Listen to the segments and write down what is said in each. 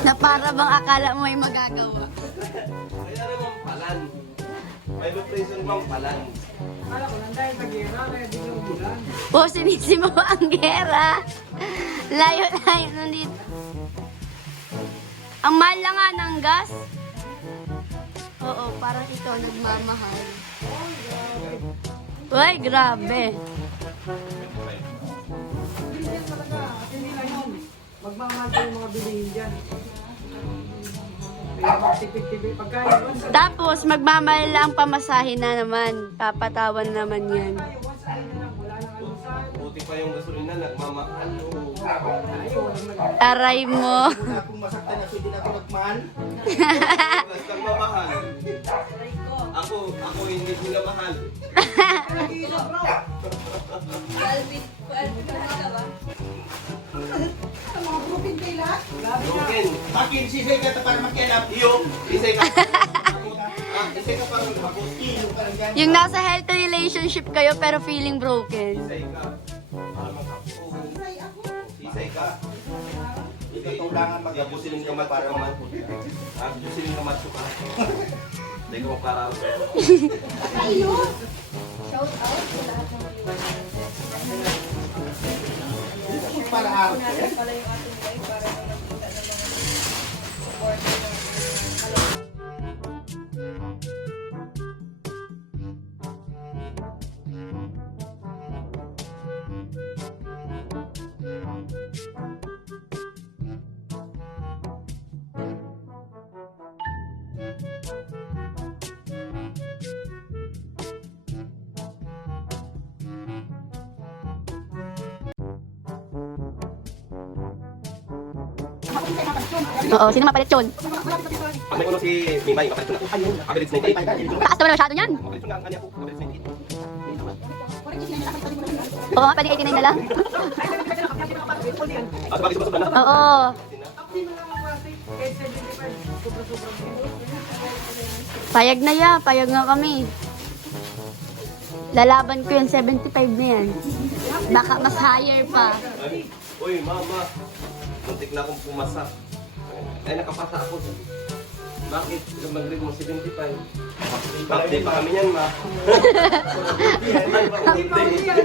Na para bang akala mo ay magagawa. Kaya naman palan. May vibration bang palan? Kala ko lang dahil tag-ira, kaya di ko bulan. Po, sinisimo ang gera. Layo-layo nandito. Ang mahal lang nga ng gas. Oo, parang ikaw nagmamahal. Uy, grabe. Bilihan talaga, kasi nila yun. Magmamahal ko yung mga bilihin dyan. Kaya magtipid-tipid. Pagkain yun, sa Tapos, magmamahal lang pamasahin na naman. Papatawan naman yan. tayo, once a day na lang, wala nang alusan. Buti pa yung gasolina, nagmamahal. Tayo, walang nag- Aray mo. Una akong masaktan na hindi na ako nagmahal. Mas kang mamahal. Ako hindi sila mahal. Nag-iisa, bro. Ang mga broken tail, ha? Grabe na. Broken. Bakit sisay ka ta para makialap? Iyo, isay ka. Isay ka parang ako. Kilo ka lang yan. Yung nasa healthy relationship kayo pero feeling broken. Isay ka. Parang ako. Isay ka. Ito tulangan Gabusin ka mat para man. Gabusin ka mat ka. Hindi ko maklaro sa'yo. para araw. Oo, sino mapalit yun? Pag may kuno si Mimay, kapalit ko na. Average 98. Taas naman masyado niyan. Average ko na ang kanya ko. Average 98. Oo, pwede 89 na lang. Sa bagay sumasok na. Oo. Ako din mo lang ang plastic. Kahit 75, sobra-sobra. Payag na ya, payag nga kami. Lalaban ko yung 75 na yan. Baka mas higher pa. Ay, uy, mama. Muntik na akong pumasa. Ay, nakapasa ako. Bakit? Mag-grade mo 75. Birthday pa kami yan, ma. Hindi pa rin yan.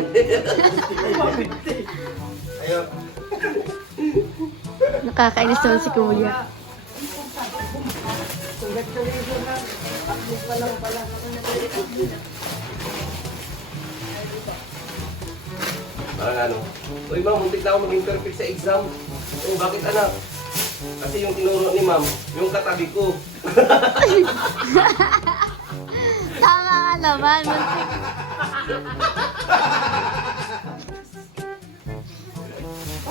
Ayun. Nakakainis naman si kuya. Congratulations na. Takbo pa lang pala. Parang ano, uy ma'am, muntik na ako maging perfect sa exam. Oh, bakit anak? Kasi yung tinuro ni ma'am, yung katabi ko. Tama ka naman.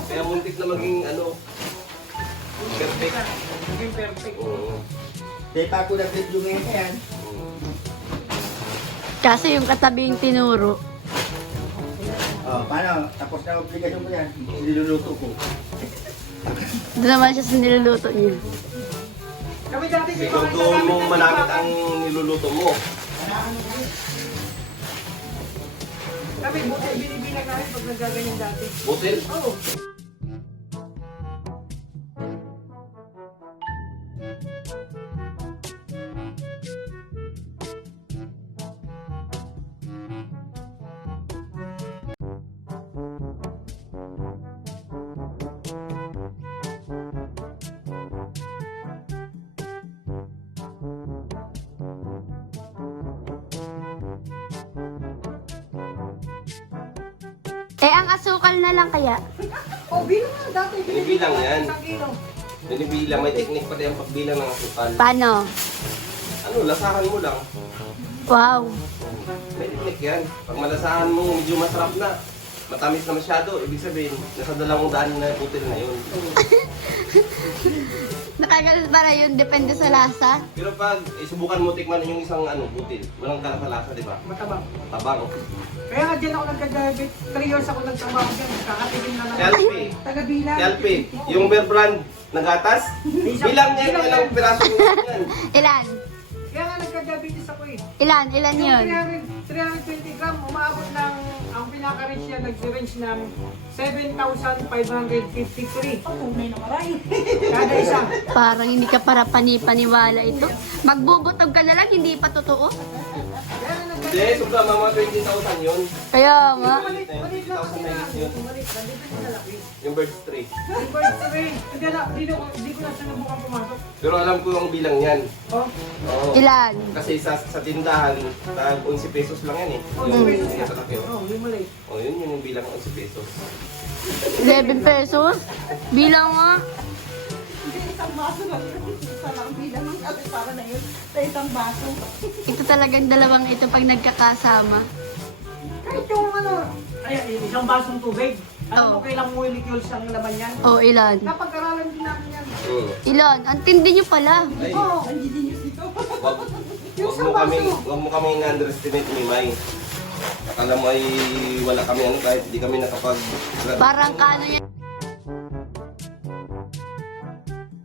Kaya muntik na maging ano, perfect. Naging perfect. Oo. Di pa ako nag-video ngayon yan. Kasi yung katabi yung tinuro. Oh, paano? Tapos na obligasyon mo yan. Niluluto ko. Doon naman siya sa niluluto niya. Kami dati Kasi kung doon mo manamit ang niluluto mo. Kami buti binibilang namin pag nagaganyan dati. Butil? Oo. Eh, ang asukal na lang kaya. Oh, bilang na dati. Binibilang yan. Isang kilo. Binibilang, may technique pa din ang pagbilang ng asukal. Paano? Ano, lasahan mo lang. Wow. May technique yan. Pag malasahan mo, medyo masarap na. Matamis na masyado, ibig sabihin, nasa dalawang daan na butil na yun. Nakagalit para yun, depende sa lasa. Pero pag subukan mo tikman yung isang ano, butil, walang kalasa-lasa, di ba? Matabang. Tabang. Kaya nga dyan ako nagka-diabetes. 3 years ako nagtrabaho dyan. Kakatigil na lang. Selfie. Taga-bilang. Selfie. Yung Bear Brand na gatas, bilang niya yung ilang piraso mo yan. Ilan? Kaya nga nagka-diabetes ako eh. Ilan? Ilan Yung yun? 320 gram, umaabot ng, ang pinaka-range niya, nag-range ng 7,553. Tunay na maray. Kada isa. Parang hindi ka para paniwala ito. Magbubutog ka na lang, hindi pa totoo. Kaya nga Hindi, nagka-diabetes. sobra mga 20,000 yun. Kaya nga. Malit lang kasi na. 20,000 na yun. Malit lang, dito sa laki. Yung bird stray. Yung bird spray, hindi ko na sinubukan pumasok. Pero alam ko yung bilang yan. Oh, Oo. Ilan? Kasi sa tindahan, tag 11 pesos lang yan eh. oh, Yung yung pesos sa laki. Oh, yung maliit. Oh, yun yung bilang 11 pesos. 11 pesos? Bilang nga. Hindi, isang baso lang. Isa lang bilang ng sabi para na yun. Sa isang baso. Ito talagang dalawang ito pag nagkakasama. Kahit yung ano, ay, isang basong tubig. Alam mo Oh. kailang molecules ang laman yan? O ilan? Napag-aralan din namin yan. Ilan? Ang tindi nyo pala. Ay, Oo. Ang genius ito. wag mo kami underestimate ni May. Akala mo ay wala kami ano kahit di kami nakapag... Parang kano yan.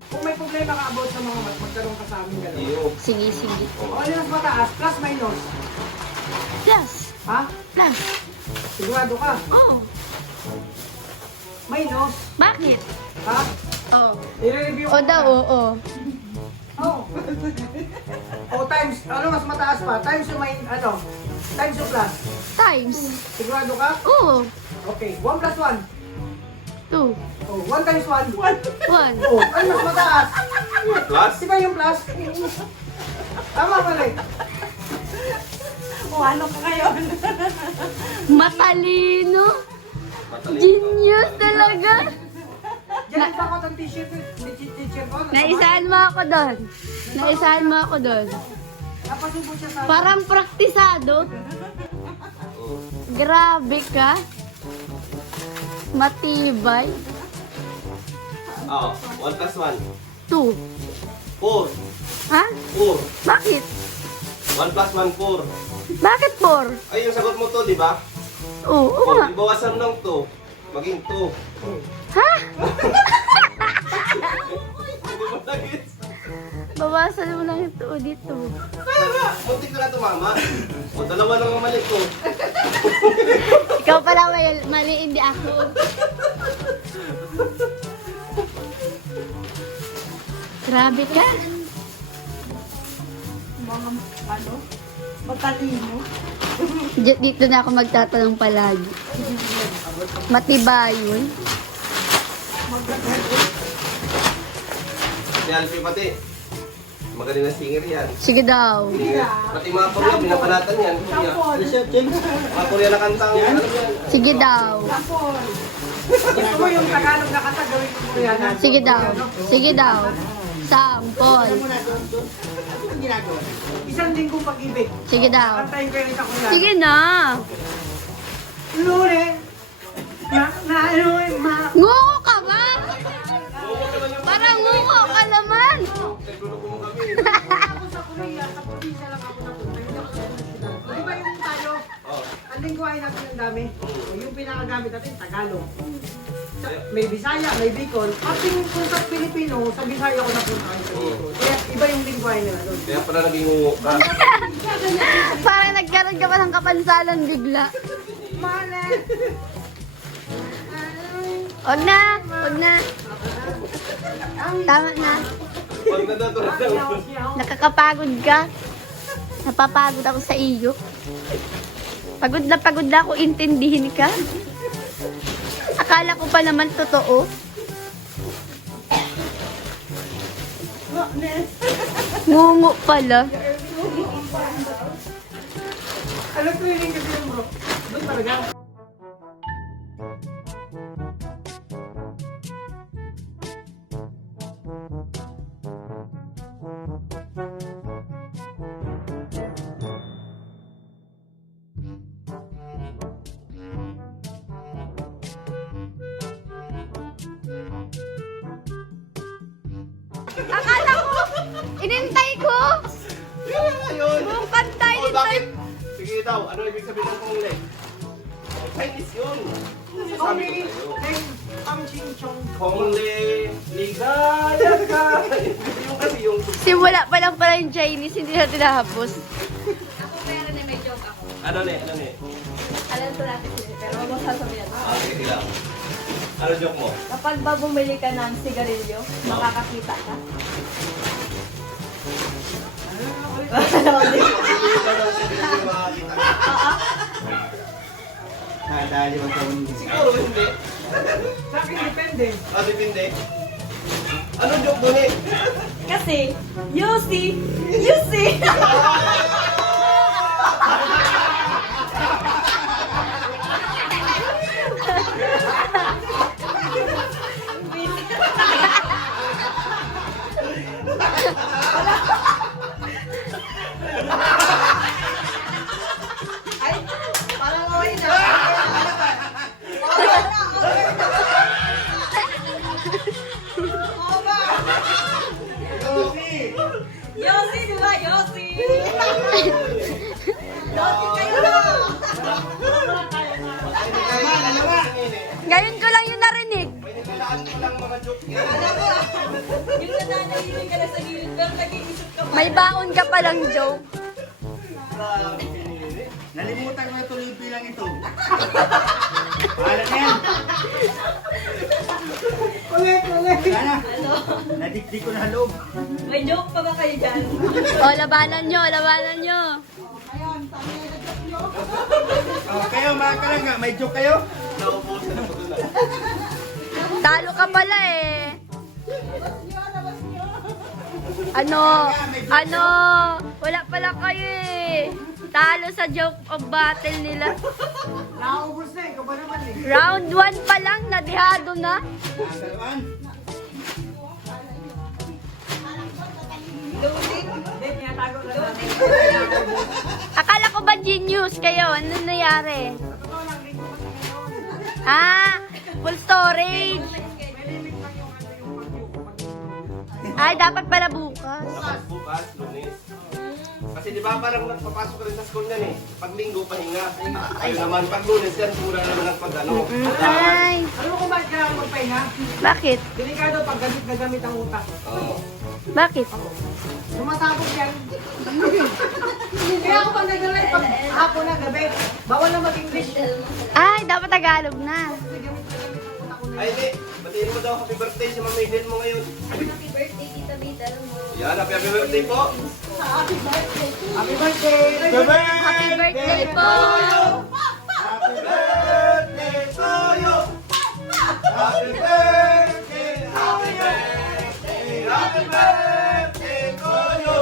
Kung may problema ka about sa mga mat, magkaroon ka sa amin gano'n. Iyo. Sige, sige. O ano mas mataas? Plus minus? Plus. Ha? Plus. Sigurado ka? Oh. Minus? Bakit? Ha? Oh. I-review O daw, oo. Oo. O times, ano mas mataas pa? Times yung may, ano? Times yung plus. Times. Sigurado ka? Oo. Okay, 1 plus 1. 2. Oh, 1 times 1. 1. Oh, ano mas mataas? Plus? Di ba yung plus? Tama pala eh. O ano ka ngayon? Matalino. Matalino. Genius talaga. Diyan pa ako ng t-shirt, teacher ko. Naisahan mo ako doon. Naisahan mo ako doon. Napasubo siya sa Parang praktisado. Grabe ka. Matibay. Oo. 1 plus 1. 2. 4. Ha? 4. Bakit? 1 plus 1, 4. Bakit 4? Ay, yung sagot mo to, di ba? Oo, oo Oh, nga. ibawasan ng 2. Maging 2. Ha? Hindi mo nagits. Bawasan mo lang ito dito. Muntik na lang tumama. O, dalawa lang ang mali ko. Ikaw pala mali, hindi ako. Grabe ka. Mga, ano, matalino. Dito na ako magtatanong palagi. Matibay yun. Si Alfie pati. Magaling na singer yan. Sige daw. Singer. Pati mga Korea, binabalatan yan. Korea. Mga Korea na kantang, ano yan? Sige daw. Gusto mo yung Tagalog na kanta gawin ko yan. Sige daw. Sige daw. Sample. Ang ginagawa. Isang linggong pag-ibig. Sige daw. Kantayin ko yun sa kuya. Sige na. Lure. Ngungo ka ba? Parang ngungo ka naman. Nagluluko mo kami. Ako sa Korea, sa probinsya lang ako napunta. Hindi ako sa universidad. Di ba yung tayo? Oh. Ang lingwahe natin ang dami. Yung pinakagamit natin, Tagalog. May Bisaya, may Bicol. Pati kung sa Pilipino, sa Bisaya ko napunta kayo sa Bicol. Kaya iba yung lingwahe nila doon. Kaya pala naging ungo ka. Parang nagkaroon ka pa ng kapansalan bigla. Male! Huwag na. Huwag na. Tama na. Pag nadadura na. Nakakapagod ka. Napapagod ako sa iyo. Pagod na ako intindihin ka. Akala ko pa naman totoo. Ngungo pala. Alam ko yun kasi yung bro. Doon talaga. Akala ko, inintay ko. Ayun. Buong kanta, Oh, inintay. bakit? Sige daw, ano ibig sabihin ng Kongle? Chinese yun. Sabi ko sa'yo. Ang ching-chong. Kongle, ligaya ka. Yung kasi yung... Simula pa lang pala yung Chinese, hindi na tinapos. Ano ne? Alam ko natin sila, pero wag mo sasabihin. Sige lang. Ano joke mo? Kapag ba bumili ka ng sigarilyo, makakakita ka. Nadali mo sa mundo. Siguro hindi. Sa akin depende. Ah, depende. Ano joke mo ne? Kasi, you see. Ay, parang okay na. Yossi, di ba? Yossi! Yossi kayo na! Ngayon ko lang yung narinig. Pinilaan ko lang mga joke niya. Yung nananahiling ka na sa gilid, pero nag-iisip ka pa. May baon ka palang joke. Grabe, pinili. Nalimutan ko na tuloy yung bilang ito. Pahala na yan. Ulit. Wala na. Nadikdik ko na sa loob. May joke pa ba kayo dyan? O, labanan nyo. Oh, kayo mga kalangga, may joke kayo? Naubusan ako dun ah. Talo ka pala eh. Wala pala kayo eh. Talo sa joke of battle nila. Naubos na eh. Ikaw ba naman eh. Round 1 pa lang, nadihado na. Salaman. Hindi, tinatago na natin. Akala ko ba genius kayo? Ano nangyari? Totoo lang, linggo kasi ngayon. Ah, full storage. May limit lang yung ano yung pag-ibig. Ay, dapat pala bukas. Bukas, Lunes. Kasi di ba parang nagpapasok ka rin sa school yan eh. Pag linggo, pahinga. Ayun naman, pag Lunes yan, pura naman ang pag-ano. Ay, Alam mo kung bakit kailangan magpahinga? bakit? Delikado pag gamit na gamit ang utak. Oo. Bakit? Sumasabog yan. Kaya ako pag nag-live, pag hapon na gabi, bawal na mag-English. Ay, dapat Tagalog na. Ay, hindi. Batiin mo daw happy birthday sa mamilin mo ngayon. Happy birthday, Tita Bita. Alam mo. Yan, happy birthday po. Happy birthday! Happy birthday po! Happy birthday to you. Happy birthday, happy birthday, happy birthday to you.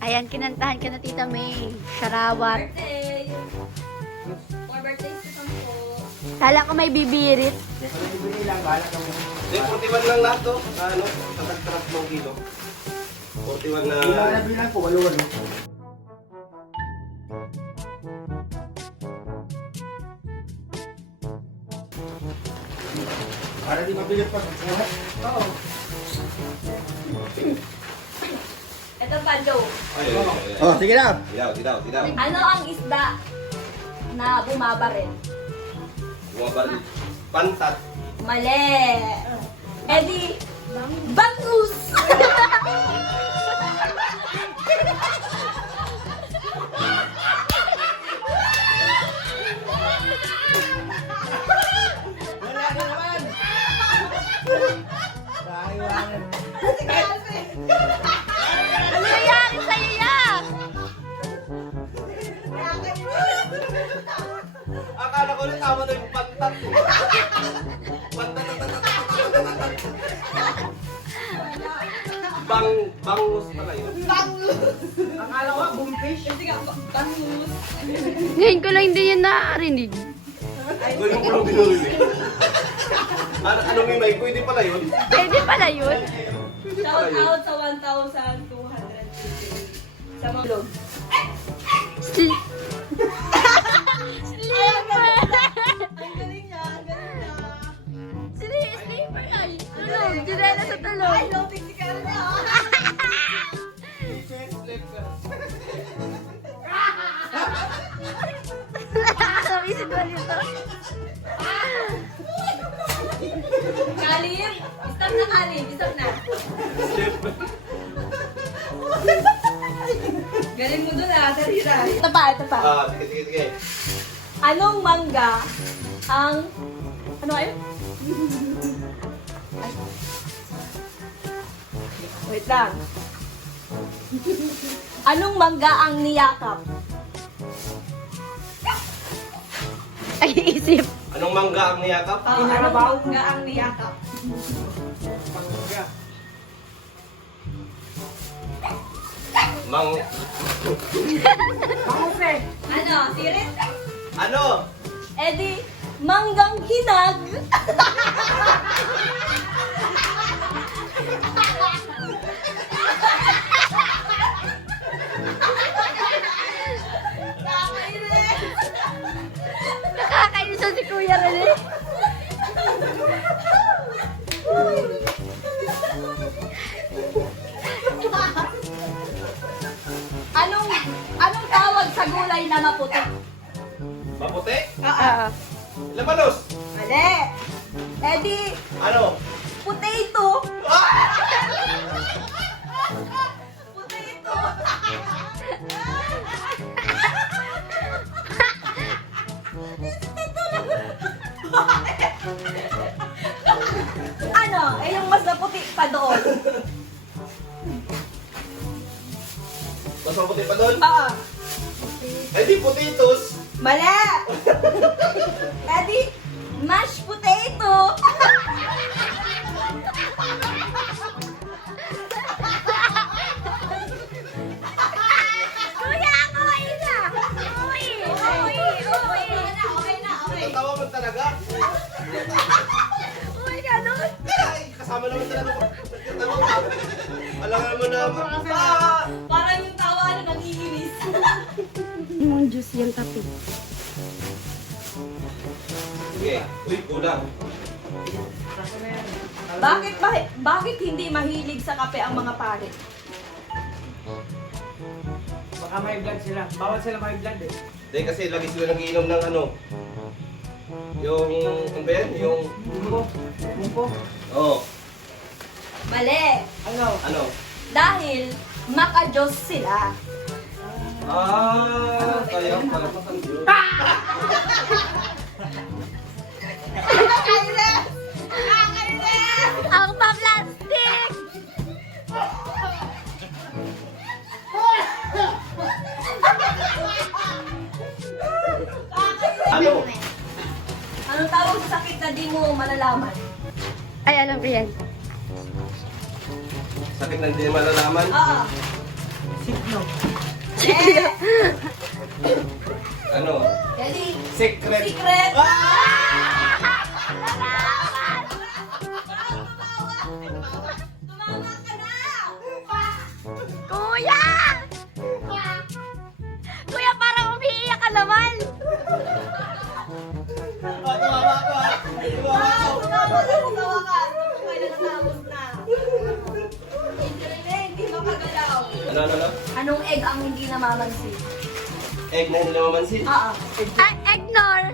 Ayan, kinantahan ka na, Tita May. Sarawat. Birthday. More birthdays to come po. Kala ko may bibirit. Bili lang, bahala ka mo. Hindi, 41 lang lahat to. Ano, tatagtaras mong kilo. 41 na... Bilang na bilang po, walo-walo. Para di mabilis pa. Oo. Ito pa, Joe. Ay, ay, ay, ay. Oh, sige na. Tidaw. Ano ang isda na bumabaril? Bumabaril. Pantat. Mali. Eddie, bangus. Wala na naman. Naiwanan. Ano yan? Sa'yo yan! Akala ko na tama na yung pantat. Pantat. Bangus pala yun. Akala ko, boomfish. Bangus. Ngayon ko lang hindi yan narinig. Ganyan ko lang dinurinig. Anong may pwede pala yun? Pwede pala yun. Shout out sa 1,250 sa mga vlog. Sli- Sleeper! Ang galing niya, ang galing niya. Sleeper ay! Tulog! Dinela sa tulog! Ay, loping si Karen niya. Nakakamisip ko nito. Kalim. Stop na, Kalim. Stop na. Galing mo dun ah. Sarira. Ito pa, ito pa. Sige. Anong mangga ang... Ano kayo? Wait lang. Anong mangga ang niyakap? Ay, isip. Anong mangga ang niyakap? Anong mangga ang niyakap? Manguse. Ano? Sirit? Ano? Eddie, manggang hinag. Nakakainis si Kuya Rene. Anong tawag sa gulay na maputi? Maputi? Ah, Labanos? Mali. Eddie, Ano? potato. Potato. Ano? Eh, yung mas naputi pa doon. Mas maputi pa doon? Oo. Ay, di potatoes. Mali! Eddie, mashed potato! Kuya, ako isa! Uy! Okay na. Tatawa mo talaga? Uy, ganun! Ay, kasama naman talaga. Tatawa ka. Alangan mo na. Parang yung tawa na nangiinis. Yung juice yan tapi. Sige. Uy, kulang. Bakit hindi mahilig sa kape ang mga pare? Baka may blood sila. Bawal sila may blood eh. Hindi kasi lagi sila nagiinom ng ano. Yung, ano ba yan? Yung, Mungko. oh, Mali! Ano? ano? Dahil maka-Diyos sila. Kaya pala matanda. Ang pa-plastic! Ano? Anong tawag sa sakit na di mo malalaman? Ay, alam ko yan. Sakit na hindi malalaman? Oo. Ano? Dali. Secret. Secret! Tumama ka na! Kuya! Kuya, parang umiiyak ka naman. Wow! Tumama na, tumawa ka. Kailan natapos na? Hindi makagalaw. Ano? Anong egg ang hindi namamansin? Egg na hindi namamansin? Oo. Ay, ignore.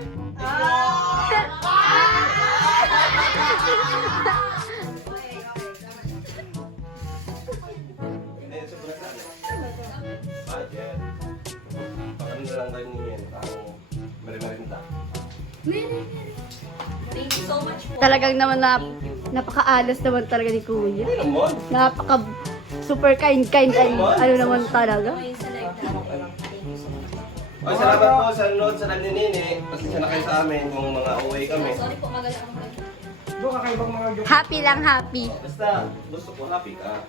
Hindi, sobrang sana. Budget. Pagkano lang kayo ninyo yan. Parang merienda. Thank you so much po. Talagang naman napaka-alas naman talaga ni Kuya. Ano mo? Napaka super kind ay ano naman talaga. May select na. Thank you so much. Ay, salamat po sa nanood sa live ni Nene. Pasensya na kayo sa amin kung mga away kami. Sorry po, magalang ako. Doon kakaibang mga joke. Happy lang, happy. Basta, gusto ko happy ka.